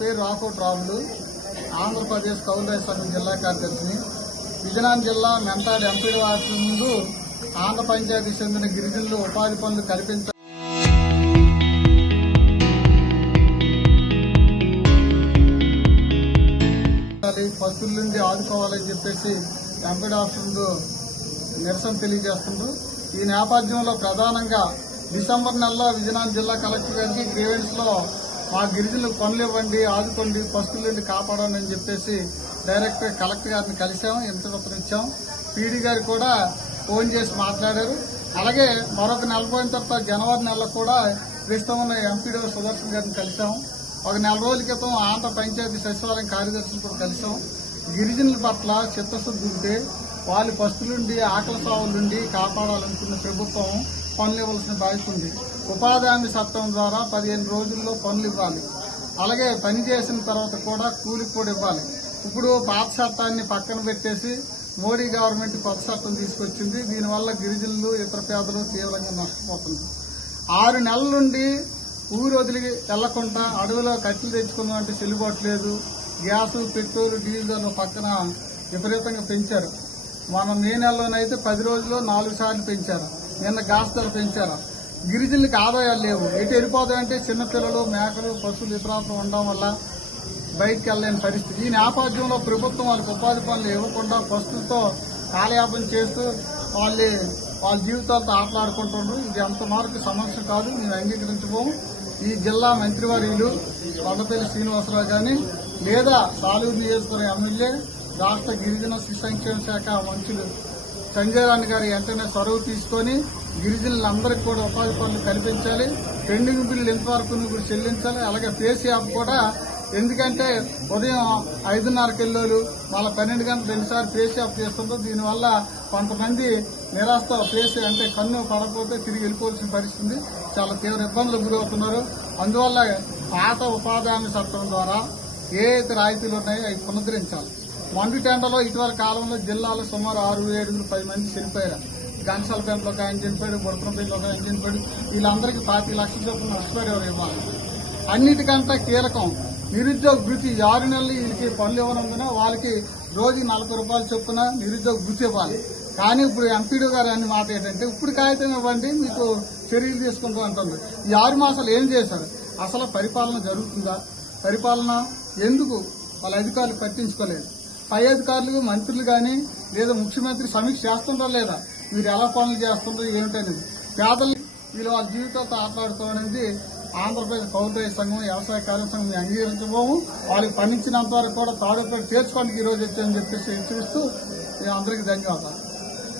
పేరు రాకోట్ రాములు, ఆంధ్రప్రదేశ్ కౌలు రైతు సంఘం జిల్లా కార్యదర్శిని. విజయనగరం జిల్లా మెంటాడు ఎంపీడీ ఆఫీసు ముందు ఆంధ్ర పంచాయతీకి చెందిన గిరిజనులు ఉపాధి పనులు కల్పించాలి, పస్తుల నుండి ఆదుకోవాలని చెప్పేసి ఎంపీడీ ఆఫీసు ముందు నిరసన తెలియజేస్తున్నారు. ఈ నేపథ్యంలో ప్రధానంగా డిసెంబర్ నెలలో విజయనగరం జిల్లా కలెక్టర్ గారికి గ్రీవెన్స్ లో మా గిరిజనులకు పనులు ఇవ్వండి, ఆదుకోండి, పస్తుల నుండి కాపాడండి అని చెప్పేసి డైరెక్ట్ కలెక్టర్ గారిని కలిసాం, ఇంతపత్రం ఇచ్చాం. పీడీ గారు కూడా ఫోన్ చేసి మాట్లాడారు. అలాగే మరొక నెల పోయిన తర్వాత జనవరి నెలలో కూడా ప్రస్తుతం ఉన్న ఎంపీడీ సుదర్శన్ గారిని కలిసాం. ఒక నెల రోజుల క్రితం ఆంధ్ర పంచాయతీ సచివాలయం కార్యదర్శులు కూడా కలిసాం. గిరిజనుల పట్ల చిత్తశుద్ధి ఉంటే వాళ్ళు పస్తుల నుండి ఆకలి సావుల నుండి కాపాడాలనుకున్న ప్రభుత్వం పనులు ఇవ్వాల్సిన బాధ్యత ఉంది. ఉపాధి హామీ చట్టం ద్వారా 15 రోజుల్లో పనులు ఇవ్వాలి. అలాగే పని చేసిన తర్వాత కూడా కూలికి కూడా ఇవ్వాలి. ఇప్పుడు పాత చట్టాన్ని పక్కన పెట్టేసి మోడీ గవర్నమెంట్ కొత్త చట్టం తీసుకొచ్చింది. దీనివల్ల గిరిజనులు ఇతర పేదలు తీవ్రంగా నష్టపోతున్నారు. 6 నెలల నుండి ఊరు వదిలి వెళ్లకుండా అడవిలో కట్టెలు తెచ్చుకుందామంటే చెల్లుబాటు లేదు. గ్యాస్, పెట్రోల్, డీజిల్ పక్కన విపరీతంగా పెంచారు. మన మే నెలలోనైతే 10 రోజుల్లో 4 సార్లు పెంచారు. నిన్న గ్యాస్ ధర పెంచారు. గిరిజనులకు ఆదాయాలు లేవు. ఎటు వెళ్ళిపోతాయంటే చిన్నపిల్లలు, మేకలు, పశువులు ఇతరాత్రం ఉండడం వల్ల బయటకు వెళ్ళలేని పరిస్థితి. ఈ నేపథ్యంలో ప్రభుత్వం వాళ్ళకి ఉపాధి పనులు ఇవ్వకుండా పస్తులతో కాలయాపన చేస్తూ వాళ్ళ జీవితాలతో ఆటలాడుకుంటున్నారు. ఇది అంతవరకు సమస్య కాదు, మేము అంగీకరించబోము. ఈ జిల్లా మంత్రివర్యులు కొండపల్లి శ్రీనివాసరావు గాని లేదా సాలూరు నియోజకవర్గ ఎమ్మెల్యే రాష్ట్ర గిరిజన శిశు సంక్షేమ శాఖ మంత్రులు సంజయ్ రాణి గారి వెంటనే చొరవ తీసుకొని గిరిజనులందరికీ కూడా ఉపాధి పనులు కల్పించాలి. పెండింగ్ బిల్లు ఎంతవరకు కూడా చెల్లించాలి. అలాగే ఫేస్ యాప్ కూడా, ఎందుకంటే ఉదయం 5:30కి వెళ్ళోళ్ళు మళ్ళీ 12 గంటలు 2 సార్లు ఫేస్ యాప్ చేస్తుంటారు. దీనివల్ల కొంతమంది నిరాశతో ఫేస్ అంటే కన్ను పడకపోతే తిరిగి వెళ్ళిపోవాల్సిన పరిస్థితి, చాలా తీవ్ర ఇబ్బందులకు గురవుతున్నారు. అందువల్ల పాత ఉపాధి హామీ చట్టం ద్వారా ఏ అయితే రాయితీలు ఉన్నాయో అవి పునరుద్ధరించాలి. మండుటెండలో ఇటీవల కాలంలో జిల్లాలో సుమారు 6-7-10 మంది చనిపోయారు. గన్సల్పేటలో ఒక ఆయన చనిపోయాడు, బుడపంపేటలో ఒక ఆయన చనిపోయాడు. వీళ్ళందరికీ 25 లక్షల చొప్పున నష్టపరిహారం ఇవ్వాలి. అన్నిటికంటే కీలకం నిరుద్యోగ భృతి. 6 నెలలు వీళ్ళకి పనులు ఇవ్వనందున వాళ్ళకి రోజు 40 రూపాయలు చొప్పున నిరుద్యోగ భృతి ఇవ్వాలి. కానీ ఇప్పుడు ఎంపీడీ గారు అన్ని మాట ఏంటంటే ఇప్పుడు కాగితం ఇవ్వండి, మీకు చర్యలు తీసుకుంటాం అంటుంది. ఈ 6 మాసాలు ఏం చేశారు? అసలు పరిపాలన జరుగుతుందా? పరిపాలన ఎందుకు వాళ్ళ అధికారులు పట్టించుకోలేదు? పై అధికారులు, మంత్రులు కానీ లేదా ముఖ్యమంత్రి సమీక్ష చేస్తుంటారా లేదా? మీరు ఎలా పనులు చేస్తుంటారు ఏమిటనేది పేదలు వీళ్ళు వాళ్ళ జీవితాలతో ఆటలాడుకోవడానికి ఆంధ్రప్రదేశ్ కౌలు రైతు సంఘం, వ్యవసాయ కార్య సంఘం అంగీకరించబోము. వాళ్ళకి పండించినంత వరకు కూడా తాడుపై తీర్చుకోవడానికి ఈ రోజు వచ్చాయని చెప్పేసి హెచ్చరిస్తూ అందరికీ ధన్యవాదాలు.